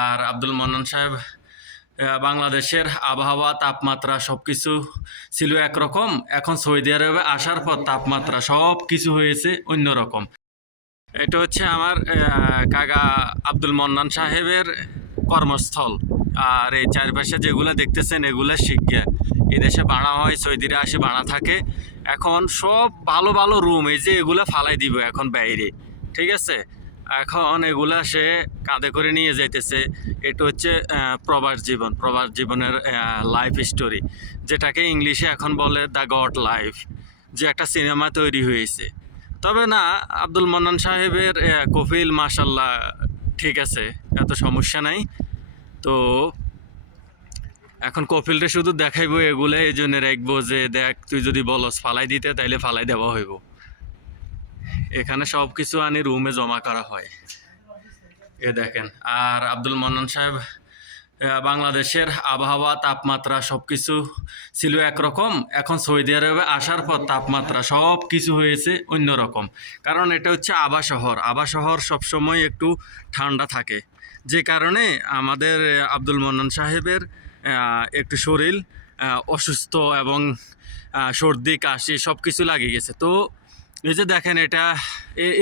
আর আব্দুল মান্নান সাহেব বাংলাদেশের আবহাওয়া তাপমাত্রা সব কিছু ছিল একরকম, এখন সৌদি আরবে আসার পর তাপমাত্রা সব কিছু হয়েছে অন্যরকম। এটা হচ্ছে আমার কাকা আব্দুল মান্নান সাহেবের কর্মস্থল। আর এই চারপাশে যেগুলো দেখতেছেন এগুলা শিখা এদেশে বানা হয়, সৌদিরা আসে বানা থাকে। এখন সব ভালো ভালো রুম এই যে এগুলা ফালাই দিব এখন বাইরে, ঠিক আছে। এখন এগুলা সে কাঁধে করে নিয়ে যাইতেছে। এটা হচ্ছে প্রবাস জীবন, প্রবাস জীবনের লাইফ স্টোরি, যেটাকে ইংলিশে এখন বলে দ্য গড লাইফ, যে একটা সিনেমা তৈরি হয়েছে। তবে না, আব্দুল মান্নান সাহেবের কফিল মাশাল্লাহ ঠিক আছে, এত সমস্যা নাই। তো এখন কফিলটা শুধু দেখাইবো এগুলো, এই জন্য রাখবো যে দেখ তুই যদি বলস ফালাই দিতে তাইলে ফালাই দেওয়া হইব। এখানে সব কিছু আনি রুমে জমা করা হয়, এ দেখেন। আর আব্দুল মান্নান সাহেব বাংলাদেশের আবহাওয়া তাপমাত্রা সব কিছু ছিল একরকম, এখন সৌদি আরবে আসার পর তাপমাত্রা সব কিছু হয়েছে অন্যরকম। কারণ এটা হচ্ছে আবা শহর, আবা শহর সবসময় একটু ঠান্ডা থাকে, যে কারণে আমাদের আব্দুল মান্নান সাহেবের একটু শরীর অসুস্থ এবং সর্দি কাশি সব কিছু লাগে গেছে। তো এই যে দেখেন, এটা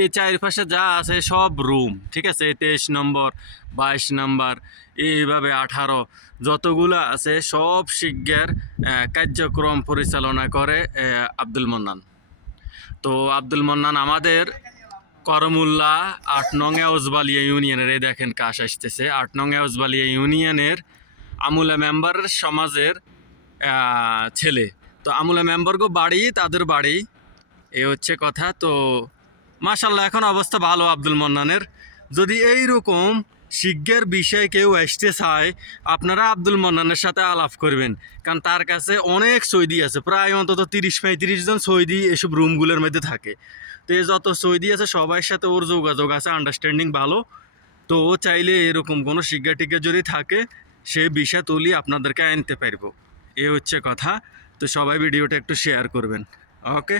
এই চারপাশে যা আছে সব রুম, ঠিক আছে। 23 নম্বর, 22 নম্বর, এইভাবে 18 যতগুলো আছে সব শিক্ষার কার্যক্রম পরিচালনা করে আব্দুল মান্নান। তো আব্দুল মান্নান আমাদের করমুল্লা 8 নং এউজবালিয়া ইউনিয়নের, এই দেখেন কাশ আসতেছে, 8 নং এউজবালিয়া ইউনিয়নের আমুলা মেম্বারের সমাজের ছেলে। তো আমুলা মেম্বারগো বাড়ি, তাদের বাড়ি, এ হচ্ছে কথা। তো মাশাল্লাহ এখন অবস্থা ভালো আব্দুল মান্নানের। যদি এইরকম শিক্ষার বিষয়ে কেউ আসতে চায়, আপনারা আব্দুল মান্নানের সাথে আলাপ করবেন, কারণ তার কাছে অনেক সৌদি আছে, প্রায় অন্তত 30-35 জন সৌদি এসব রুমগুলোর মধ্যে থাকে। তো এই যত সৌদি আছে সবার সাথে ওর যোগাযোগ আছে, আন্ডারস্ট্যান্ডিং ভালো। তো ও চাইলে এরকম কোনো শিক্ষা টিক্ষা যদি থাকে সে বিষয় তুলি আপনাদেরকে আনতে পারবো, এ হচ্ছে কথা। তো সবাই ভিডিওটা একটু শেয়ার করবেন, ওকে।